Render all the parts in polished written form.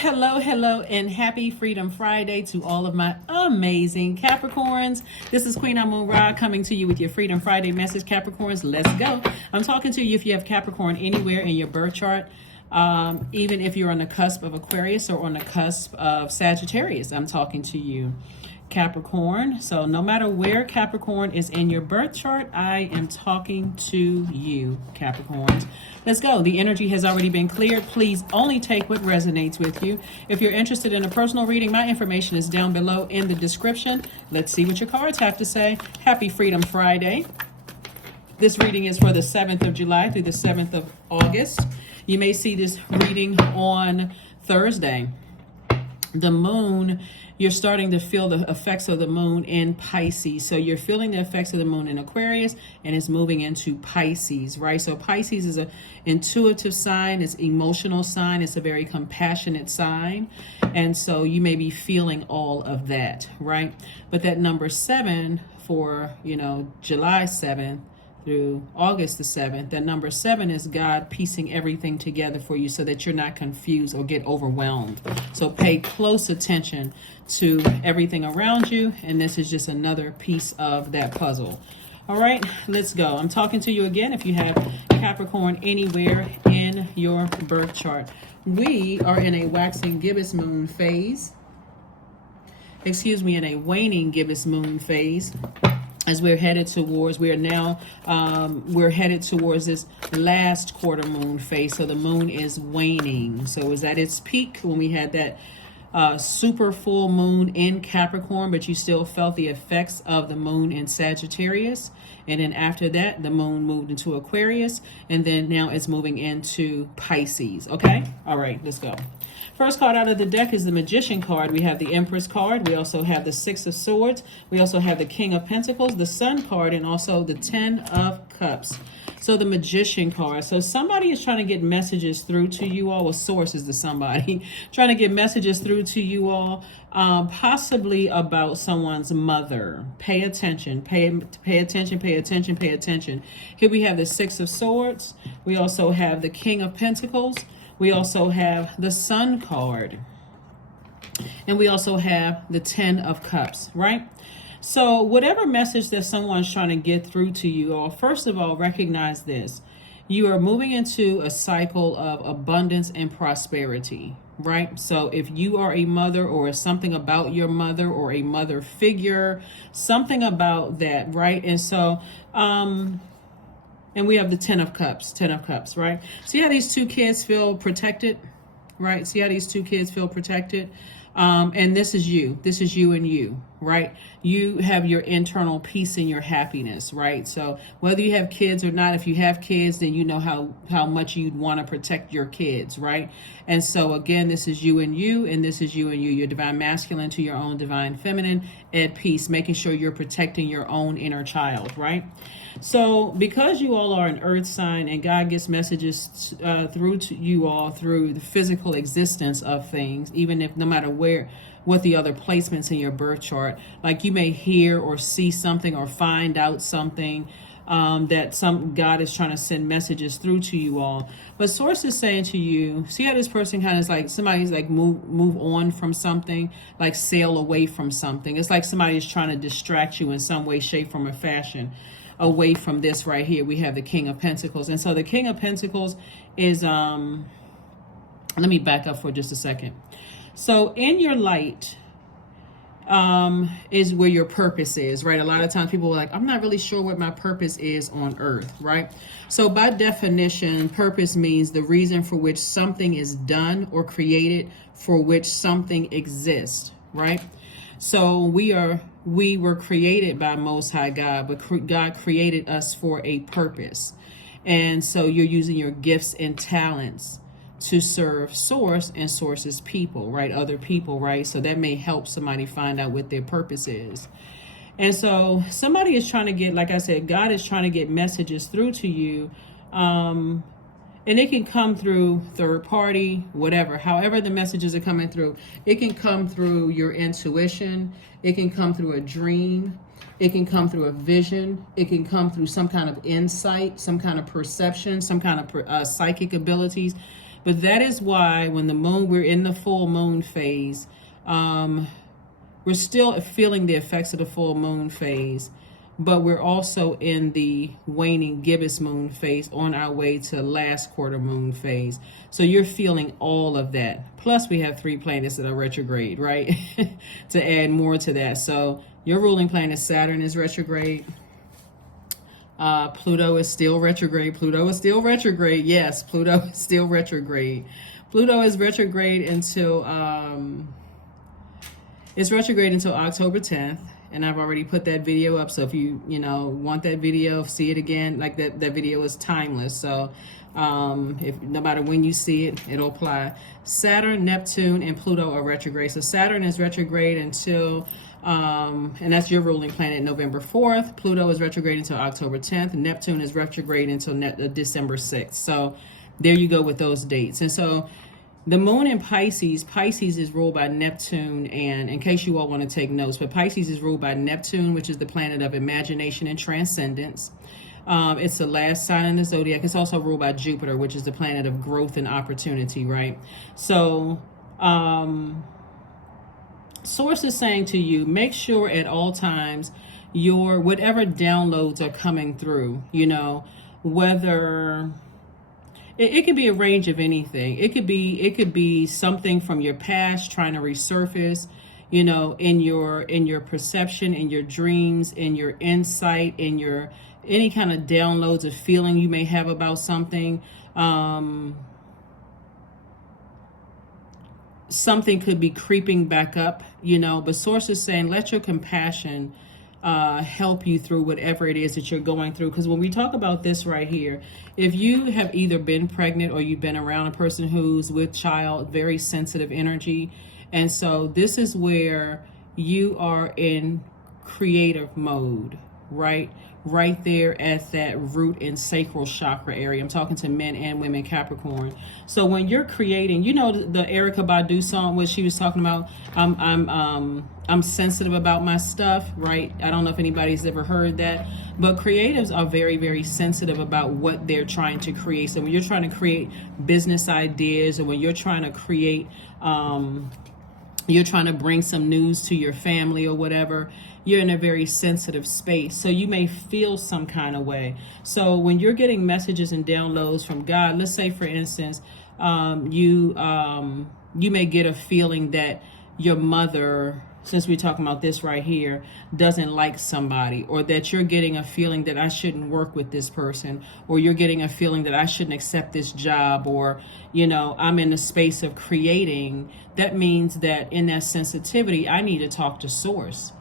Hello, and happy Freedom Friday to all of my amazing Capricorns. This is Queen Amun Ra coming to you with your Freedom Friday message, Capricorns. Let's go. I'm talking to you if you have Capricorn anywhere in your birth chart, even if you're on the cusp of Aquarius or on the cusp of Sagittarius. I'm talking to you, Capricorn. So no matter where Capricorn is in your birth chart, I am talking to you, Capricorns. Let's go. The energy has already been cleared. Please only take what resonates with you. If you're interested in a personal reading, my information is down below in the description. Let's see what your cards have to say. Happy Freedom Friday. This reading is for the 7th of July through the 7th of August. You may see this reading on Thursday. The moon, you're starting to feel the effects of the moon in Pisces. So you're feeling the effects of the moon in Aquarius, and it's moving into Pisces, right? So Pisces is an intuitive sign, it's an emotional sign, it's a very compassionate sign. And so you may be feeling all of that, right? But that number 7 for, July 7th through August the 7th, that number 7 is God piecing everything together for you so that you're not confused or get overwhelmed. So pay close attention to everything around you, and this is just another piece of that puzzle. All right, let's go. I'm talking to you again if you have Capricorn anywhere in your birth chart. We are in a waxing gibbous moon phase. In a waning gibbous moon phase. As we're headed towards this last quarter moon phase. So the moon is waning. So is at its peak when we had that super full moon in Capricorn, but you still felt the effects of the moon in Sagittarius. And then after that, the moon moved into Aquarius, and then now it's moving into Pisces. Okay? All right, let's go. First card out of the deck is the Magician card. We have the Empress card. We also have the Six of Swords. We also have the King of Pentacles, the Sun card, and also the Ten of Cups. So the Magician card. So somebody is trying to get messages through to you all. Well, source is to somebody trying to get messages through to you all, possibly about someone's mother. Pay attention. Pay attention. Pay attention. Pay attention. Here we have the Six of Swords. We also have the King of Pentacles. We also have the Sun card. And we also have the Ten of Cups, right? So whatever message that someone's trying to get through to you all, first of all, recognize this. You are moving into a cycle of abundance and prosperity, right? So if you are a mother or something about your mother or a mother figure, something about that, right? And so, and we have the Ten of Cups, right? See how these two kids feel protected, right? See how these two kids feel protected? And this is you and you, right? You have your internal peace and your happiness, right? So whether you have kids or not, if you have kids, then you know how much you'd want to protect your kids, right? And so again, this is you and you, and this is you and you, your divine masculine to your own divine feminine at peace, making sure you're protecting your own inner child, right? So because you all are an earth sign and God gets messages through to you all through the physical existence of things, even if no matter what the other placements in your birth chart, like you may hear or see something or find out something that God is trying to send messages through to you all. But source is saying to you, see how this person kind of is like somebody's like move on from something, like sail away from something. It's like somebody's trying to distract you in some way, shape, form, or fashion away from this right here. We have the King of Pentacles. And so the King of Pentacles is, let me back up for just a second. So in your light is where your purpose is, right? A lot of times people are like, I'm not really sure what my purpose is on earth, right? So by definition, purpose means the reason for which something is done or created, for which something exists, right? So we were created by Most High God, but God created us for a purpose. And so you're using your gifts and talents to serve source and source's people, right? Other people, right? So that may help somebody find out what their purpose is. And so somebody is trying to get, like I said, God is trying to get messages through to you. And it can come through third party, whatever, however the messages are coming through. It can come through your intuition. It can come through a dream. It can come through a vision. It can come through some kind of insight, some kind of perception, some kind of psychic abilities. But that is why when the moon, we're in the full moon phase, we're still feeling the effects of the full moon phase, but we're also in the waning gibbous moon phase on our way to last quarter moon phase. So you're feeling all of that. Plus we have 3 planets that are retrograde, right? To add more to that. So your ruling planet Saturn is retrograde. Pluto is still retrograde. Pluto is still retrograde. Yes, Pluto is still retrograde. Pluto is retrograde until October 10th. And I've already put that video up. So if you want that video, see it again. Like that video is timeless. So if no matter when you see it, it'll apply. Saturn, Neptune, and Pluto are retrograde. So Saturn is retrograde until and that's your ruling planet, November 4th. Pluto is retrograde until October 10th. Neptune is retrograde until December 6th. So there you go with those dates. And so the moon in Pisces is ruled by Neptune, and in case you all want to take notes, but Pisces is ruled by Neptune, which is the planet of imagination and transcendence. It's the last sign in the zodiac. It's also ruled by Jupiter, which is the planet of growth and opportunity, right? So Source is saying to you, make sure at all times your whatever downloads are coming through, whether it could be a range of anything. It could be something from your past trying to resurface, in your perception, in your dreams, in your insight, in your any kind of downloads of feeling you may have about something. Something could be creeping back up, but Source is saying let your compassion help you through whatever it is that you're going through. Because when we talk about this right here, if you have either been pregnant or you've been around a person who's with child, very sensitive energy. And so this is where you are in creative mode, right? Right there at that root and sacral chakra area. I'm talking to men and women Capricorn. So when you're creating, the Erykah Badu song where she was talking about I'm sensitive about my stuff, right? I don't know if anybody's ever heard that, but creatives are very, very sensitive about what they're trying to create. So when you're trying to create business ideas, or when you're trying to create you're trying to bring some news to your family or whatever, you're in a very sensitive space. So you may feel some kind of way. So when you're getting messages and downloads from God, let's say, for instance, you may get a feeling that your mother, since we're talking about this right here, doesn't like somebody, or that you're getting a feeling that I shouldn't work with this person, or you're getting a feeling that I shouldn't accept this job, or, I'm in the space of creating. That means that in that sensitivity, I need to talk to Source.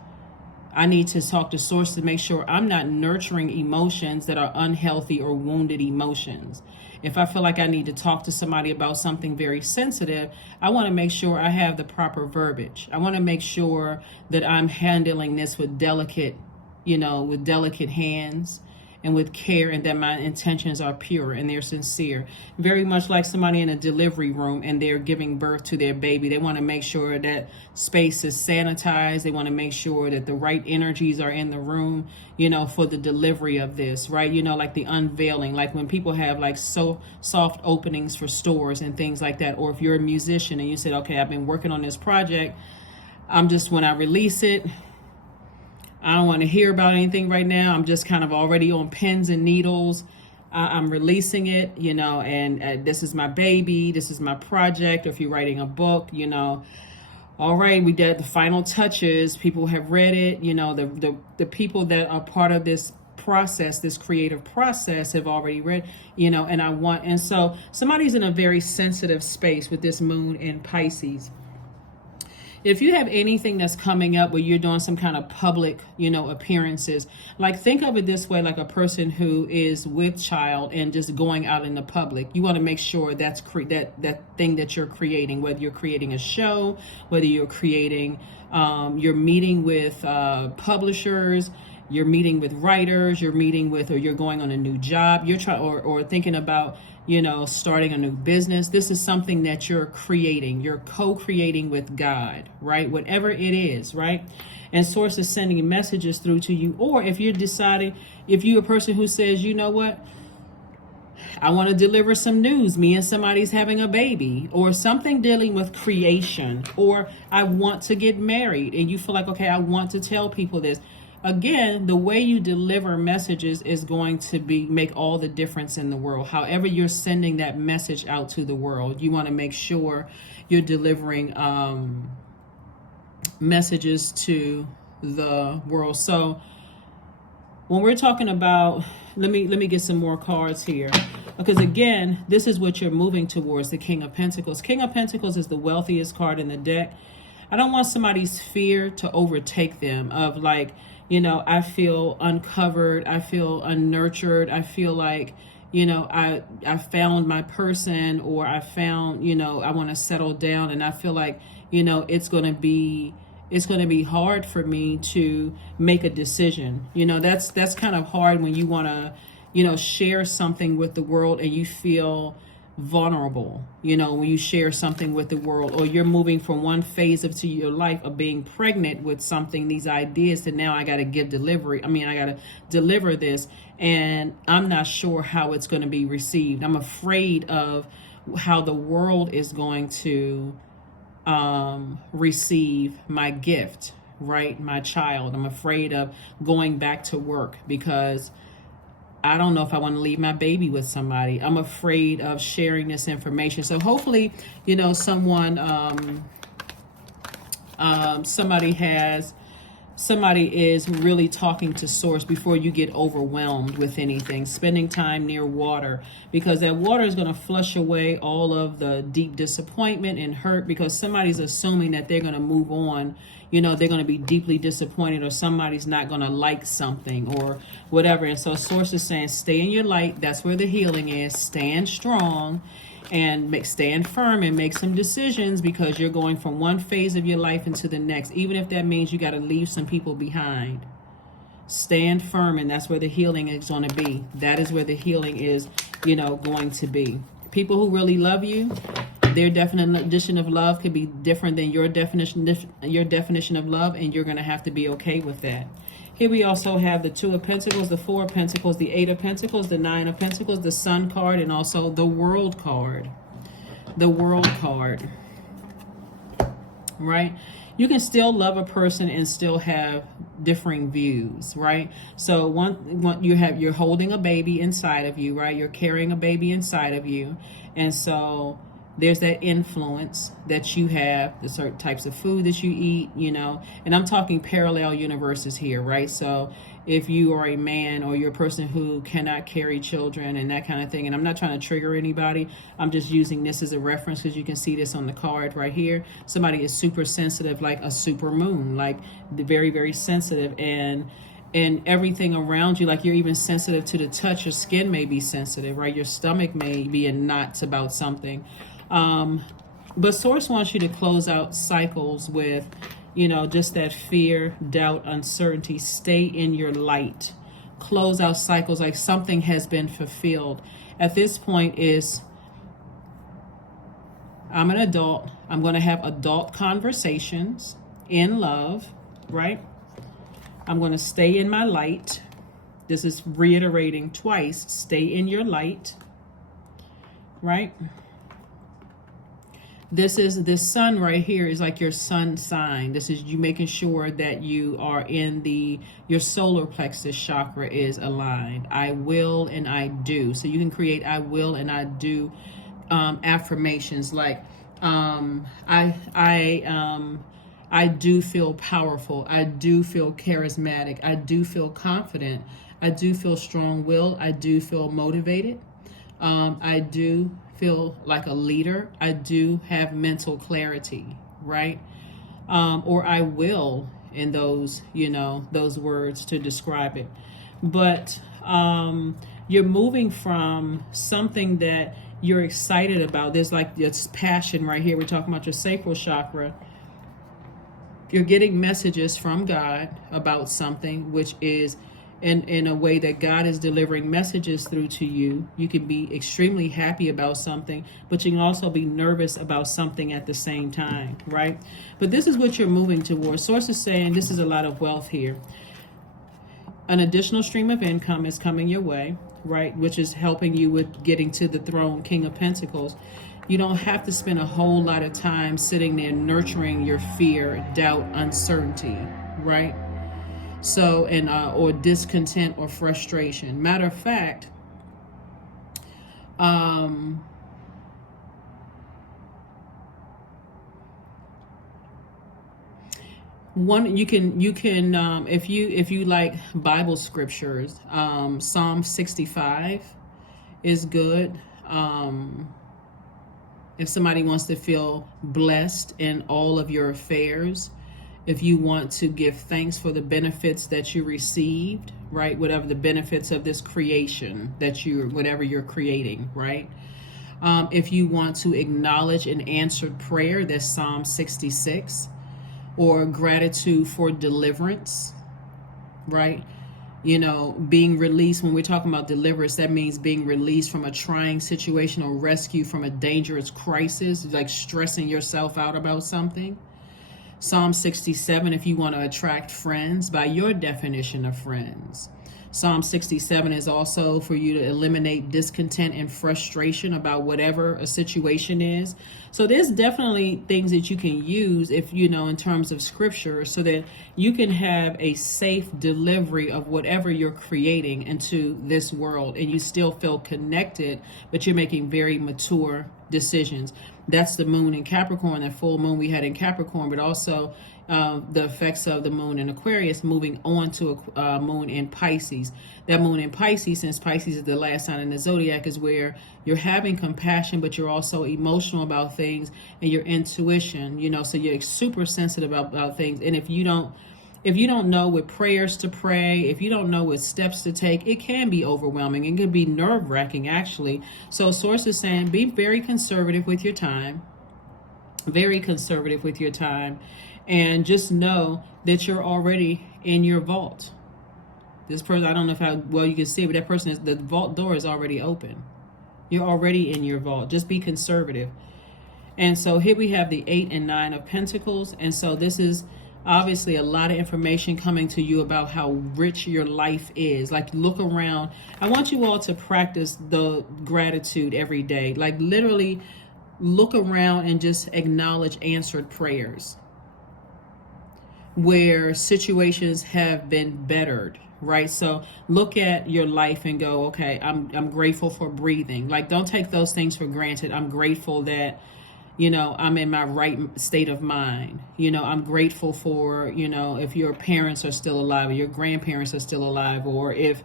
I need to talk to Source to make sure I'm not nurturing emotions that are unhealthy or wounded emotions. If I feel like I need to talk to somebody about something very sensitive, I want to make sure I have the proper verbiage. I want to make sure that I'm handling this with delicate hands and with care, and that my intentions are pure and they're sincere. Very much like somebody in a delivery room and they're giving birth to their baby. They want to make sure that space is sanitized. They want to make sure that the right energies are in the room, for the delivery of this, right? Like the unveiling, like when people have like so soft openings for stores and things like that. Or if you're a musician and you said, okay, I've been working on this project. When I release it, I don't want to hear about anything right now. I'm just kind of already on pins and needles. I'm releasing it, and this is my baby. This is my project. Or if you're writing a book, all right, we did the final touches. People have read it. The people that are part of this process, this creative process, have already read, and so somebody's in a very sensitive space with this moon in Pisces. If you have anything that's coming up where you're doing some kind of public, appearances, like think of it this way, like a person who is with child and just going out in the public. You want to make sure that's that thing that you're creating, whether you're creating a show, whether you're creating, you're meeting with publishers, you're meeting with writers, or you're going on a new job, you're trying or thinking about, starting a new business. This is something that you're creating. You're co-creating with God, right? Whatever it is, right? And Source is sending messages through to you. Or if you're deciding, if you're a person who says, you know what, I want to deliver some news. Me and somebody's having a baby, or something dealing with creation, or I want to get married, and you feel like, okay, I want to tell people this. Again, the way you deliver messages is going to make all the difference in the world. However you're sending that message out to the world, you want to make sure you're delivering messages to the world. So when we're talking about, let me get some more cards here, because again, this is what you're moving towards, the King of Pentacles. King of Pentacles is the wealthiest card in the deck. I don't want somebody's fear to overtake them, of like, you know, I feel uncovered, I feel unnurtured, I feel like, you know, I found my person, or I found, you know, I want to settle down, and I feel like, you know, it's going to be hard for me to make a decision. You know, that's kind of hard when you want to, you know, share something with the world and you feel vulnerable, you know, when you share something with the world, or you're moving from one phase of to your life of being pregnant with something, these ideas, that now I got to I got to deliver this, and I'm not sure how it's going to be received. I'm afraid of how the world is going to receive my gift, right? My child. I'm afraid of going back to work because I don't know if I want to leave my baby with somebody. I'm afraid of sharing this information. So hopefully, you know, somebody is really talking to source before you get overwhelmed with anything. Spending time near water, because that water is going to flush away all of the deep disappointment and hurt, because somebody's assuming that they're going to move on. You know, they're going to be deeply disappointed, or somebody's not going to like something or whatever. And so source is saying, stay in your light. That's where the healing is. Stand strong and stand firm and make some decisions, because you're going from one phase of your life into the next, even if that means you got to leave some people behind. Stand firm, and that's where the healing is going to be. That is where the healing is, you know, going to be. People who really love you, their definition of love could be different than your definition of love, and you're going to have to be okay with that. Here we also have the Two of Pentacles, the Four of Pentacles, the Eight of Pentacles, the Nine of Pentacles, the Sun card, and also the World card. The World card. Right? You can still love a person and still have differing views, right? So you're holding a baby inside of you, right? You're carrying a baby inside of you. And so there's that influence that you have, the certain types of food that you eat, you know, and I'm talking parallel universes here, right? So if you are a man, or you're a person who cannot carry children and that kind of thing, and I'm not trying to trigger anybody, I'm just using this as a reference because you can see this on the card right here. Somebody is super sensitive, like a super moon, like very, very sensitive, and everything around you, like you're even sensitive to the touch. Your skin may be sensitive, right? Your stomach may be in knots about something. But source wants you to close out cycles with, you know, just that fear, doubt, uncertainty. Stay in your light. Close out cycles like something has been fulfilled. At this point is, I'm an adult. I'm going to have adult conversations in love, right? I'm going to stay in my light. This is reiterating twice. Stay in your light, right? This sun right here is like your sun sign. This is you making sure that you are in your solar plexus chakra is aligned. I will and I do. So you can create I will and I do affirmations like I do feel powerful. I do feel charismatic. I do feel confident. I do feel strong-willed. I do feel motivated. I do feel like a leader. I do have mental clarity, right? Or I will, in those, you know, those words to describe it. But you're moving from something that you're excited about. There's like this passion right here. We're talking about your sacral chakra. You're getting messages from God about something, which is in a way that God is delivering messages through to you. You can be extremely happy about something, but you can also be nervous about something at the same time, right? But this is what you're moving towards. Source is saying this is a lot of wealth here. An additional stream of income is coming your way, right? Which is helping you with getting to the throne, King of Pentacles. You don't have to spend a whole lot of time sitting there nurturing your fear, doubt, uncertainty, right? So, and or discontent or frustration. Matter of fact, one you can if you like Bible scriptures, Psalm 65 is good. If somebody wants to feel blessed in all of your affairs, if you want to give thanks for the benefits that you received, right? Whatever the benefits of this creation that whatever you're creating, right? If you want to acknowledge an answered prayer, that's Psalm 66, or gratitude for deliverance, right? You know, being released. When we're talking about deliverance, that means being released from a trying situation or rescue from a dangerous crisis, like stressing yourself out about something. Psalm 67, if you want to attract friends by your definition of friends. Psalm 67 is also for you to eliminate discontent and frustration about whatever a situation is. So there's definitely things that you can use, if you know, in terms of scripture, so that you can have a safe delivery of whatever you're creating into this world, and you still feel connected, but you're making very mature decisions. That's the moon in Capricorn, that full moon we had in Capricorn, but also the effects of the moon in Aquarius moving on to a moon in Pisces. That moon in Pisces, since Pisces is the last sign in the Zodiac, is where you're having compassion, but you're also emotional about things, and your intuition, you know, so you're super sensitive about things. And if you don't know what prayers to pray, if you don't know what steps to take, it can be overwhelming. It can be nerve-wracking, actually. So Source is saying, be very conservative with your time. Very conservative with your time. And just know that you're already in your vault. This person, I don't know how well you can see it, but that person, the vault door is already open. You're already in your vault. Just be conservative. And so here we have the 8 and 9 of Pentacles. And so this is obviously a lot of information coming to you about how rich your life is. Like, look around. I want you all to practice the gratitude every day. Like, literally look around and just acknowledge answered prayers where situations have been bettered, right? So look at your life and go, okay, I'm grateful for breathing. Like, don't take those things for granted. I'm grateful that, you know, I'm in my right state of mind. You know, I'm grateful for, you know, if your parents are still alive, or your grandparents are still alive, or if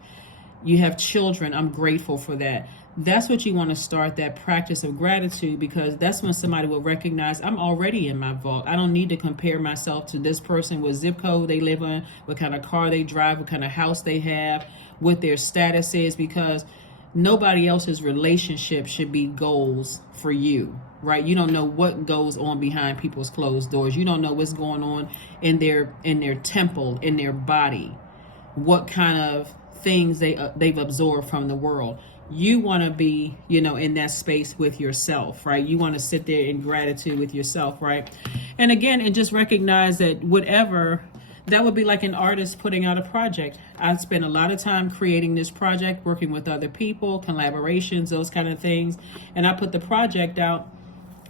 you have children, I'm grateful for that. That's what you want to start, that practice of gratitude, because that's when somebody will recognize, I'm already in my vault. I don't need to compare myself to this person, what zip code they live in, what kind of car they drive, what kind of house they have, what their status is, because nobody else's relationship should be goals for you, right? You don't know what goes on behind people's closed doors. You don't know what's going on in their temple, in their body, what kind of things they've absorbed from the world. You want to be, you know, in that space with yourself, right? You want to sit there in gratitude with yourself, right? And again, and just recognize that whatever, that would be like an artist putting out a project. I spent a lot of time creating this project, working with other people, collaborations, those kind of things. And I put the project out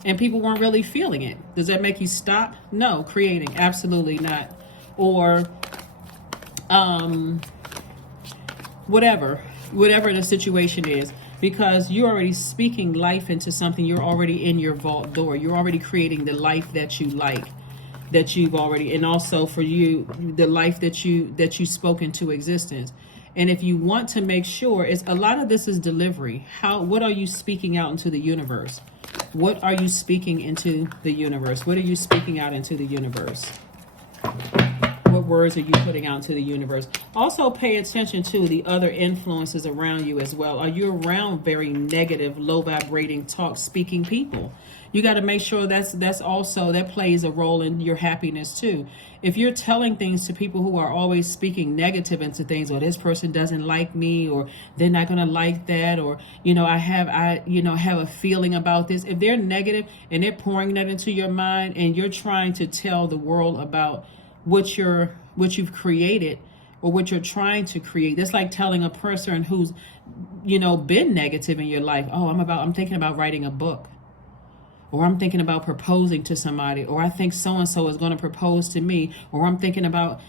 and people weren't really feeling it. Does that make you stop? No, creating, absolutely not. Or whatever the situation is, because you're already speaking life into something. You're already in your vault door. You're already creating the life that you like, that you've already, and also for you, the life that you spoke into existence. And if you want to make sure, it's a lot of this is delivery. What are you speaking out into the universe? What are you speaking into the universe? What are you speaking out into the universe? What words are you putting out into the universe? Also pay attention to the other influences around you as well. Are you around very negative, low vibrating, speaking people? You got to make sure that plays a role in your happiness too. If you're telling things to people who are always speaking negative into things, or this person doesn't like me, or they're not going to like that, or, you know, I have a feeling about this. If they're negative and they're pouring that into your mind, and you're trying to tell the world about what you've created, or what you're trying to create. That's like telling a person who's, been negative in your life, oh, I'm thinking about writing a book, or I'm thinking about proposing to somebody, or I think so-and-so is going to propose to me, or I'm thinking about,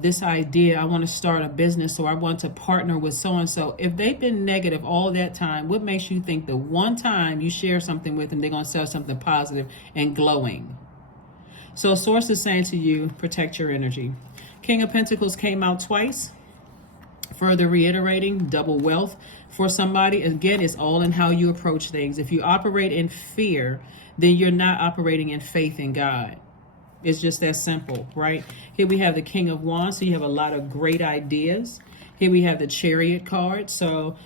this idea, I want to start a business, or I want to partner with so-and-so. If they've been negative all that time, what makes you think the one time you share something with them, they're going to sell something positive and glowing? So Source is saying to you, protect your energy. King of Pentacles came out twice, further reiterating double wealth for somebody. Again, it's all in how you approach things. If you operate in fear, then you're not operating in faith in God. It's just that simple, right? Here we have the King of Wands, so you have a lot of great ideas. Here we have the Chariot card. So,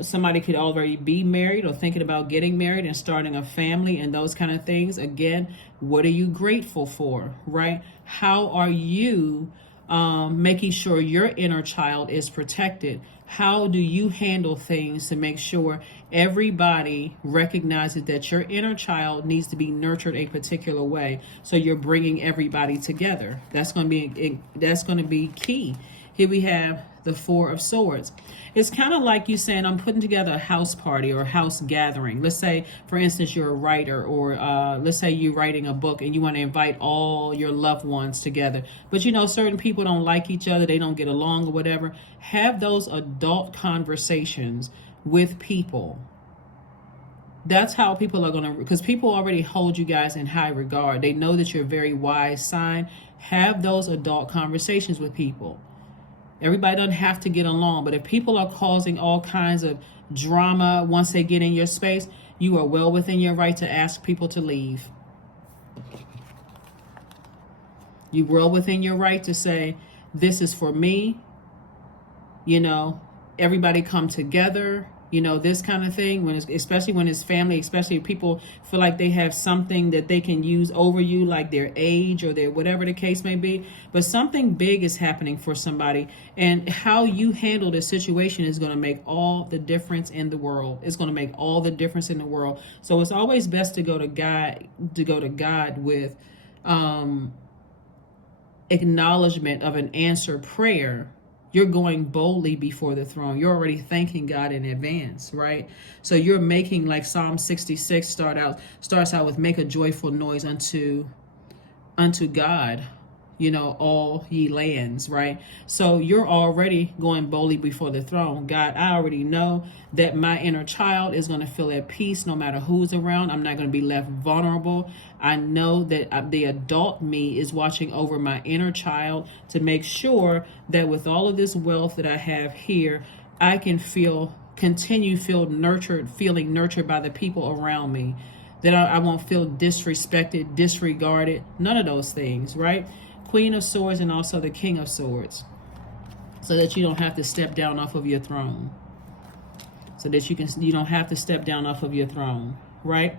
somebody could already be married or thinking about getting married and starting a family and those kind of things. Again, what are you grateful for, right? How are you making sure your inner child is protected? How do you handle things to make sure everybody recognizes that your inner child needs to be nurtured a particular way? So you're bringing everybody together. That's going to be key. Here we have the Four of Swords. It's kind of like you saying, I'm putting together a house party or a house gathering. Let's say, for instance, you're a writer, or let's say you're writing a book and you want to invite all your loved ones together. But certain people don't like each other, they don't get along or whatever. Have those adult conversations with people. That's how people are going to, because people already hold you guys in high regard. They know that you're a very wise sign. Have those adult conversations with people. Everybody doesn't have to get along, but if people are causing all kinds of drama once they get in your space, you are well within your right to ask people to leave. You're well within your right to say, this is for me, everybody come together, this kind of thing, especially when it's family, especially if people feel like they have something that they can use over you, like their age or their whatever the case may be. But something big is happening for somebody, and how you handle the situation is going to make all the difference in the world. It's going to make all the difference in the world. So it's always best to go to God with acknowledgement of an answered prayer. You're going boldly before the throne. You're already thanking God in advance, right? So you're making, like Psalm 66 starts out with, make a joyful noise unto God, all ye lands, right? So you're already going boldly before the throne. God, I already know that my inner child is going to feel at peace no matter who's around. I'm not going to be left vulnerable. I know that the adult me is watching over my inner child to make sure that with all of this wealth that I have here, I can feeling nurtured by the people around me, that I won't feel disrespected, disregarded, none of those things, right? Queen of Swords and also the King of Swords, so that you don't have to step down off of your throne. You don't have to step down off of your throne, right?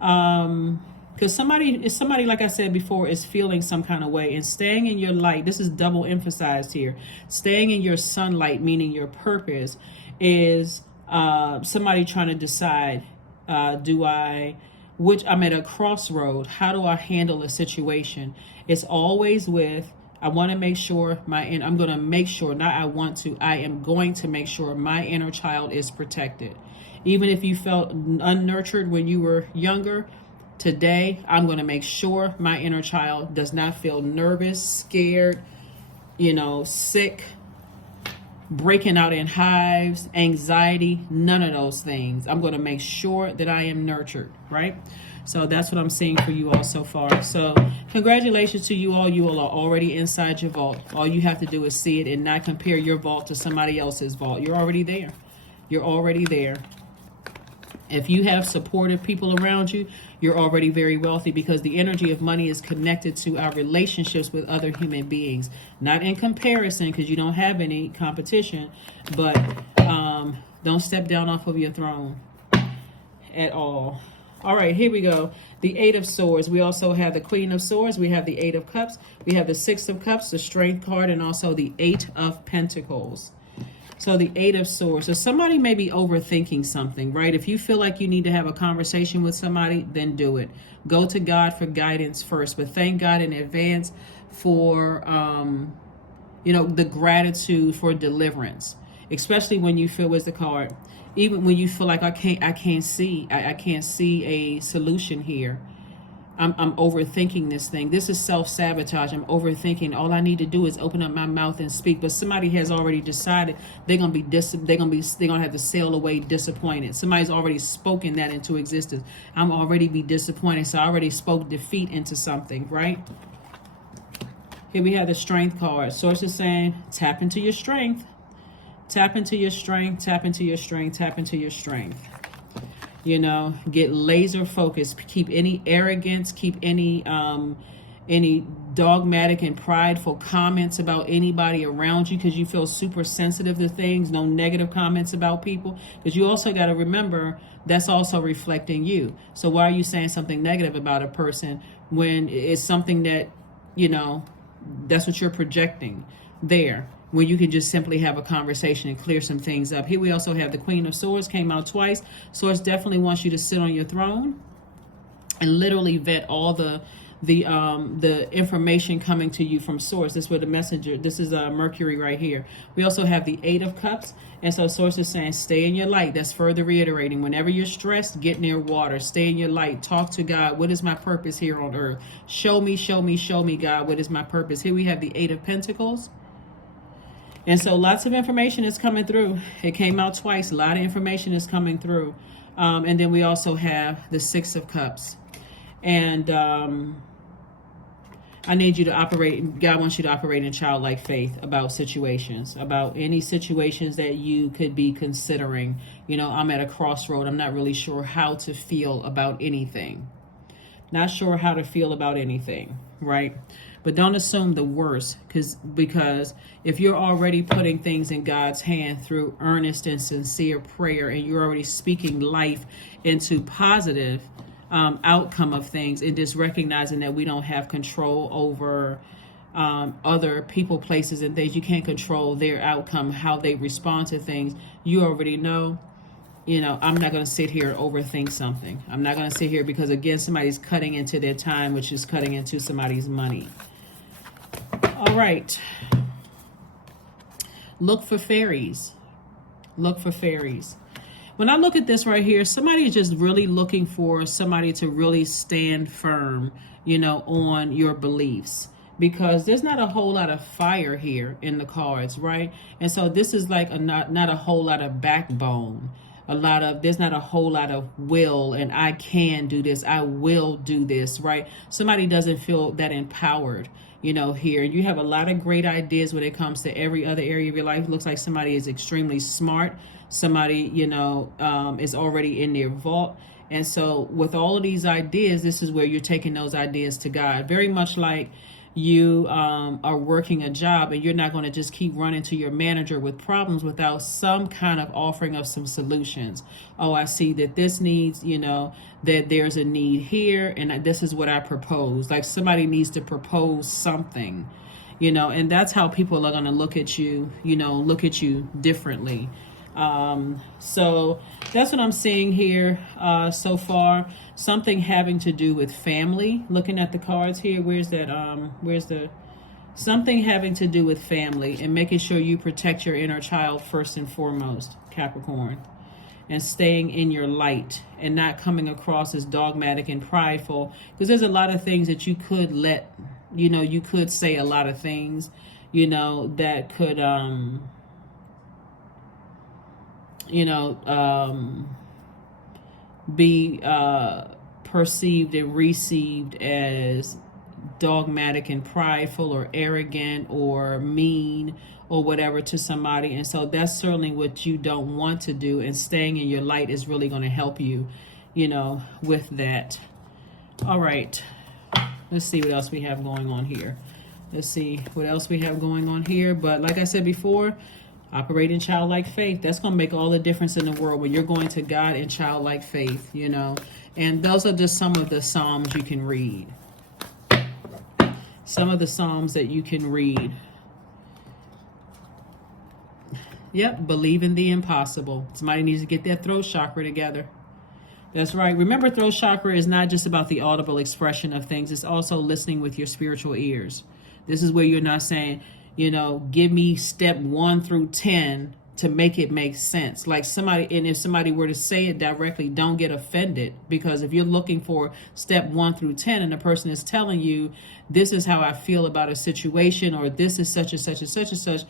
Because somebody, like I said before, is feeling some kind of way, and staying in your light. This is double emphasized here. Staying in your sunlight, meaning your purpose, is somebody trying to decide, I'm at a crossroad. How do I handle a situation? It's always with, I want to make sure I am going to make sure my inner child is protected. Even if you felt unnurtured when you were younger, today I'm going to make sure my inner child does not feel nervous, scared, sick, breaking out in hives, anxiety, none of those things. I'm going to make sure that I am nurtured, right? So that's what I'm seeing for you all so far. So congratulations to you all. You all are already inside your vault. All you have to do is see it and not compare your vault to somebody else's vault. You're already there. You're already there. If you have supportive people around you, you're already very wealthy, because the energy of money is connected to our relationships with other human beings. Not in comparison, because you don't have any competition, but don't step down off of your throne at all. All right, here we go. The Eight of Swords. We also have the Queen of Swords. We have the Eight of Cups. We have the Six of Cups, the Strength card, and also the Eight of Pentacles. So the Eight of Swords. So somebody may be overthinking something, right? If you feel like you need to have a conversation with somebody, then do it. Go to God for guidance first. But thank God in advance for, the gratitude for deliverance. Especially when you feel, where's the card? Even when you feel like I can't see a solution here. I'm overthinking this thing. This is self-sabotage. I'm overthinking. All I need to do is open up my mouth and speak. But somebody has already decided they're gonna have to sail away disappointed. Somebody's already spoken that into existence. I'm already be disappointed. So I already spoke defeat into something, right? Here we have the Strength card. Source is saying, tap into your strength. Tap into your strength. Tap into your strength. Tap into your strength. Get laser focused. Keep any arrogance, keep any dogmatic and prideful comments about anybody around you, because you feel super sensitive to things. No negative comments about people, because you also got to remember that's also reflecting you. So why are you saying something negative about a person when it's something that, that's what you're projecting there, when you can just simply have a conversation and clear some things up. Here we also have the Queen of Swords, came out twice. Swords definitely wants you to sit on your throne and literally vet all the information coming to you from Source. This is where the messenger, this is Mercury right here. We also have the Eight of Cups. And so Source is saying, stay in your light. That's further reiterating. Whenever you're stressed, get near water. Stay in your light. Talk to God. What is my purpose here on earth? Show me, God. What is my purpose? Here we have the Eight of Pentacles. And so lots of information is coming through. It came out twice. A lot of information is coming through. And then we also have the Six of Cups. And I need you to operate, God wants you to operate in childlike faith about situations, about any situations that you could be considering. I'm at a crossroad. I'm not really sure how to feel about anything. Not sure how to feel about anything, right? But don't assume the worst, because if you're already putting things in God's hand through earnest and sincere prayer, and you're already speaking life into positive outcome of things, and just recognizing that we don't have control over other people, places, and things. You can't control their outcome, how they respond to things. You already know. I'm not going to sit here and overthink something. I'm not going to sit here because, again, somebody's cutting into their time, which is cutting into somebody's money. All right. Look for fairies. Look for fairies. When I look at this right here, somebody is just really looking for somebody to really stand firm, on your beliefs. Because there's not a whole lot of fire here in the cards, right? And so this is like not a whole lot of backbone. There's not a whole lot of will, and I can do this, I will do this, right? Somebody doesn't feel that empowered, here. And you have a lot of great ideas when it comes to every other area of your life. It looks like somebody is extremely smart. Somebody, is already in their vault. And so with all of these ideas, this is where you're taking those ideas to God. Very much like you are working a job, and you're not going to just keep running to your manager with problems without some kind of offering of some solutions. Oh, I see that this needs, that there's a need here, and this is what I propose. Like somebody needs to propose something, and that's how people are going to look at you, differently. So that's what I'm seeing here so far. Something having to do with family. Looking at the cards here, where's the something having to do with family, and making sure you protect your inner child first and foremost, Capricorn, and staying in your light and not coming across as dogmatic and prideful, because there's a lot of things that you could you could say a lot of things, that could be perceived and received as dogmatic and prideful or arrogant or mean or whatever to somebody. And so that's certainly what you don't want to do. And staying in your light is really going to help you, with that. All right. Let's see what else we have going on here. But like I said before, operate in childlike faith. That's going to make all the difference in the world when you're going to God in childlike faith, And those are just some of the Psalms you can read. Some of the Psalms that you can read. Yep, believe in the impossible. Somebody needs to get their throat chakra together. That's right. Remember, throat chakra is not just about the audible expression of things. It's also listening with your spiritual ears. This is where you're not saying, give me step 1 through 10 to make it make sense. Like somebody, and if somebody were to say it directly, don't get offended, because if you're looking for step 1 through 10 and the person is telling you, this is how I feel about a situation, or this is such and such and such and such,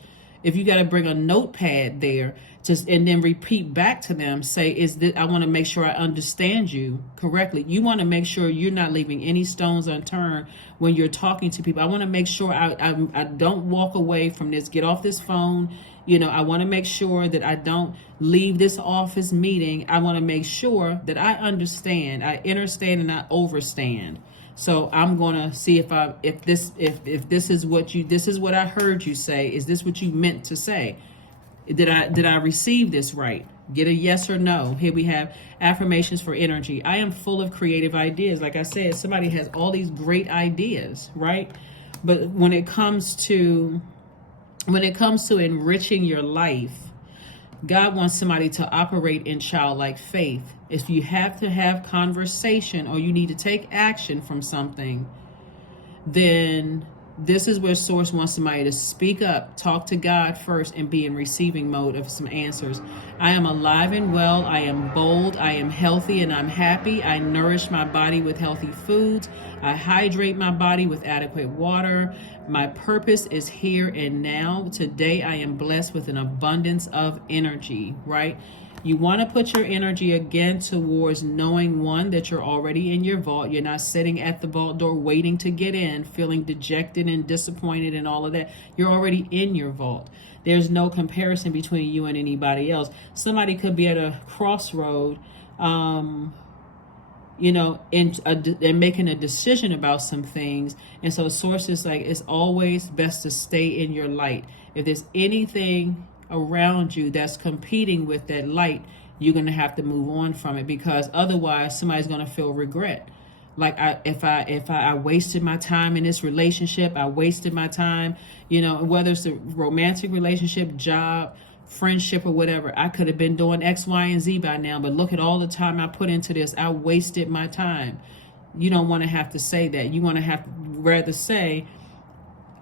if you got to bring a notepad there and then repeat back to them, say, I want to make sure I understand you correctly. You want to make sure you're not leaving any stones unturned when you're talking to people. I want to make sure I don't walk away from this, get off this phone. I want to make sure that I don't leave this office meeting. I want to make sure that I understand, I understand and I overstand. So I'm gonna see if this is what I heard you say. Is this what you meant to say? Did I receive this right? Get a yes or no. Here we have affirmations for energy. I am full of creative ideas. Like I said, somebody has all these great ideas, right? But when it comes to enriching your life, God wants somebody to operate in childlike faith. If you have to have conversation or you need to take action from something, then this is where Source wants somebody to speak up, talk to God first, and be in receiving mode of some answers. I am alive and well. I am bold. I am healthy and I'm happy. I nourish my body with healthy foods. I hydrate my body with adequate water. My purpose is here and now. Today I am blessed with an abundance of energy, right? You want to put your energy again towards knowing, one, that you're already in your vault. You're not sitting at the vault door waiting to get in, feeling dejected and disappointed and all of that. You're already in your vault. There's no comparison between you and anybody else. Somebody could be at a crossroad, and making a decision about some things. And so Source is like, it's always best to stay in your light. If there's anything around you that's competing with that light, you're going to have to move on from it, because otherwise somebody's going to feel regret. Like if I wasted my time in this relationship, I wasted my time, whether it's a romantic relationship, job, friendship, or whatever. I could have been doing X, Y, and Z by now, but look at all the time I put into this. I wasted my time. You don't want to have to say that. You want to have to rather say,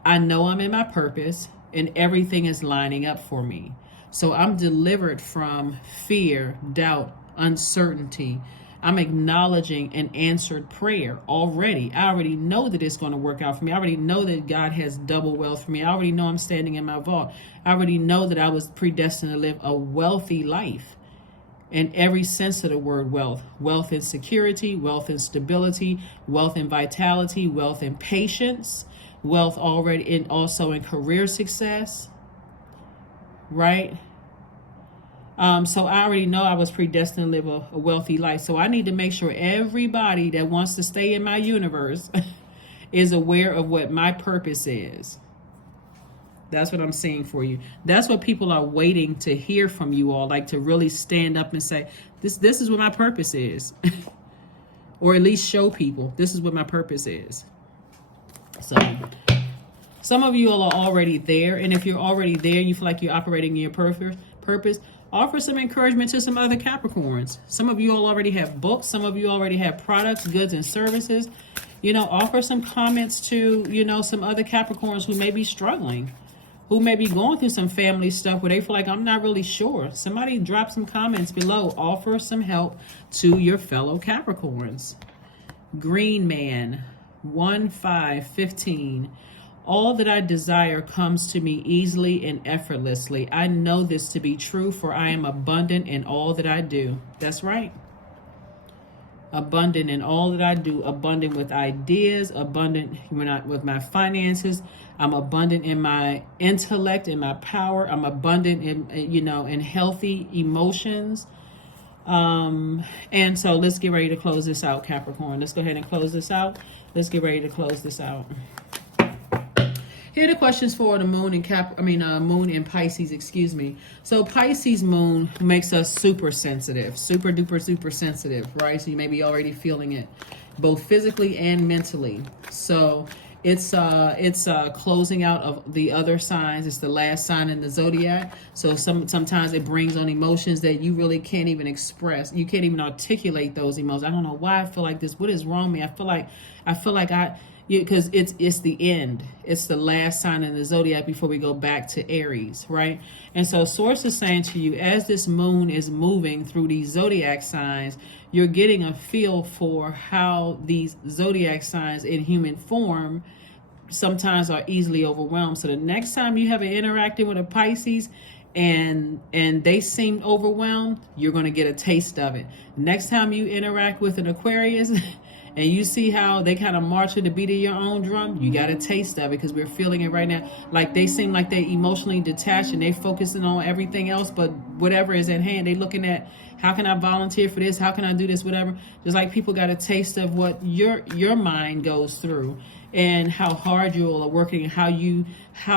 I know I'm in my purpose and everything is lining up for me. So I'm delivered from fear, doubt, uncertainty. I'm acknowledging an answered prayer already. I already know that it's going to work out for me. I already know that God has double wealth for me. I already know I'm standing in my vault. I already know that I was predestined to live a wealthy life in every sense of the word wealth. Wealth in security, wealth in stability, wealth in vitality, wealth in patience, wealth also in career success, right? So I already know I was predestined to live a wealthy life. So I need to make sure everybody that wants to stay in my universe is aware of what my purpose is. That's what I'm saying for you. That's what people are waiting to hear from you all, like to really stand up and say, this is what my purpose is. Or at least show people this is what my purpose is. So some of you all are already there. And if you're already there and you feel like you're operating in your purpose, offer some encouragement to some other Capricorns. Some of you all already have books. Some of you already have products, goods, and services. Offer some comments to, some other Capricorns who may be struggling, who may be going through some family stuff where they feel like, I'm not really sure. Somebody drop some comments below. Offer some help to your fellow Capricorns. Green Man, 1515. All that I desire comes to me easily and effortlessly. I know this to be true, for I am abundant in all that I do. That's right. Abundant in all that I do. Abundant with ideas. Abundant with my finances. I'm abundant in my intellect, in my power. I'm abundant in healthy emotions. And so let's get ready to close this out, Capricorn. Let's go ahead and close this out. Let's get ready to close this out. Here are the questions for the moon and moon in Pisces, excuse me. So Pisces moon makes us super sensitive, super duper, super sensitive, right? So you may be already feeling it both physically and mentally. So It's closing out of the other signs. It's the last sign in the zodiac. So sometimes it brings on emotions that you really can't even express. You can't even articulate those emotions. I don't know why I feel like this. What is wrong with me? I feel like because it's the end. It's the last sign in the zodiac before we go back to Aries, right? And so Source is saying to you, as this moon is moving through these zodiac signs, you're getting a feel for how these zodiac signs in human form sometimes are easily overwhelmed. So the next time you have an interacting with a Pisces and they seem overwhelmed, you're going to get a taste of it. Next time you interact with an Aquarius and you see how they kind of march to the beat of your own drum, you got a taste of it, because we're feeling it right now. Like they seem like they emotionally detached and they focusing on everything else but whatever is at hand. They looking at, how can I volunteer for this? How can I do this? Whatever. Just like people got a taste of what your mind goes through and how hard you all are working, and how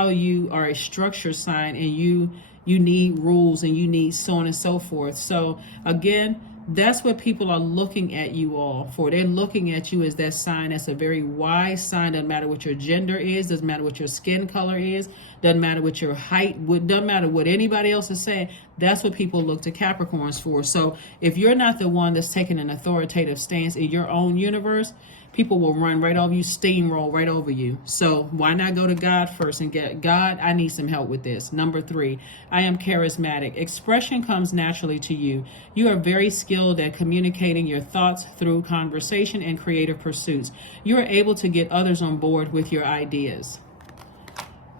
you are a structure sign, and you need rules and you need so on and so forth. So again, that's what people are looking at you all for. They're looking at you as that sign. That's a very wise sign. Doesn't matter what your gender is, doesn't matter what your skin color is, doesn't matter what your height, doesn't matter what anybody else is saying. That's what people look to Capricorns for. So if you're not the one that's taking an authoritative stance in your own universe, people will run right over you, steamroll right over you. So why not go to God first and get, God, I need some help with this. Number 3, I am charismatic. Expression comes naturally to you. You are very skilled at communicating your thoughts through conversation and creative pursuits. You are able to get others on board with your ideas.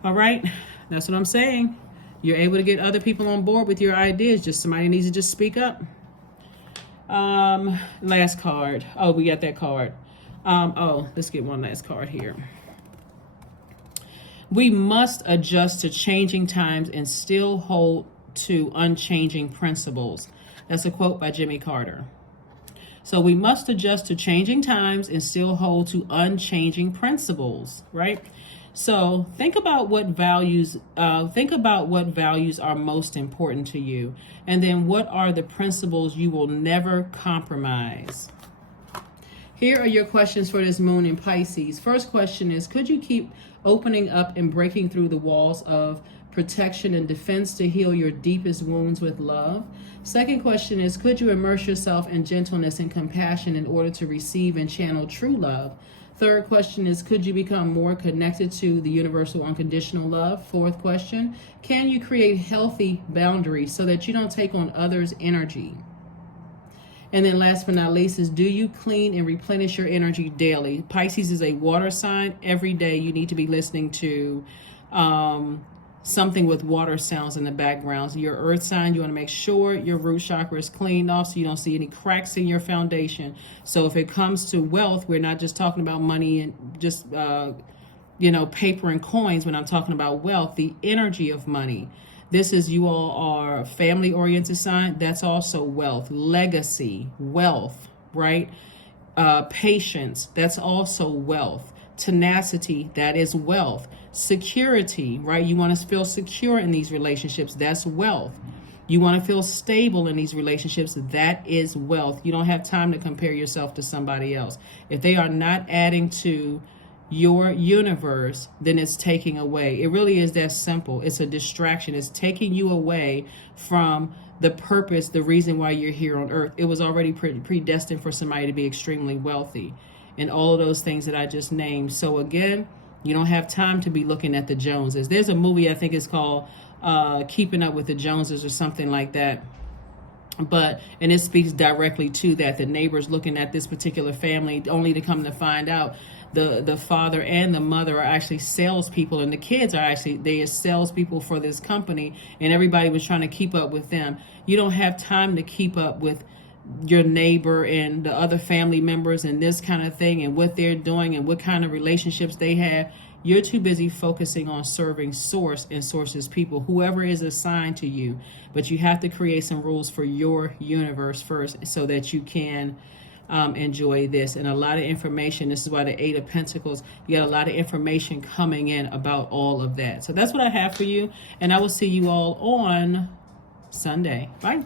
All right, that's what I'm saying. You're able to get other people on board with your ideas. Just somebody needs to just speak up. Last card. Oh, we got that card. Let's get one last card here. We must adjust to changing times and still hold to unchanging principles. That's a quote by Jimmy Carter. So we must adjust to changing times and still hold to unchanging principles, right? So think about what values are most important to you, and then what are the principles you will never compromise. Here are your questions for this moon in Pisces. First question is, could you keep opening up and breaking through the walls of protection and defense to heal your deepest wounds with love? Second question is, could you immerse yourself in gentleness and compassion in order to receive and channel true love? Third question is, could you become more connected to the universal unconditional love? Fourth question, can you create healthy boundaries so that you don't take on others' energy? And then last but not least is, do you clean and replenish your energy daily? Pisces is a water sign. Every day you need to be listening to something with water sounds in the background. So your earth sign, you want to make sure your root chakra is cleaned off so you don't see any cracks in your foundation. So if it comes to wealth, we're not just talking about money and just, paper and coins. When I'm talking about wealth, the energy of money. This is, you all are family-oriented sign. That's also wealth, legacy, wealth, right? Patience, that's also wealth. Tenacity, that is wealth. Security, right? You want to feel secure in these relationships. That's wealth. You want to feel stable in these relationships. That is wealth. You don't have time to compare yourself to somebody else. If they are not adding to your universe, then it's taking away. It really is that simple. It's a distraction. It's taking you away from the purpose, the reason why you're here on earth. It was already predestined for somebody to be extremely wealthy and all of those things that I just named. So again, you don't have time to be looking at the Joneses. There's a movie, I think it's called Keeping Up with the Joneses or something like that. And it speaks directly to that. The neighbors looking at this particular family, only to come to find out the father and the mother are actually salespeople, and the kids they are salespeople for this company, and everybody was trying to keep up with them. You don't have time to keep up with your neighbor and the other family members and this kind of thing and what they're doing and what kind of relationships they have. You're too busy focusing on serving Source and Source's people, whoever is assigned to you. But you have to create some rules for your universe first so that you can enjoy this. And a lot of information, this is why the 8 of Pentacles, you got a lot of information coming in about all of that. So that's what I have for you, and I will see you all on Sunday. Bye.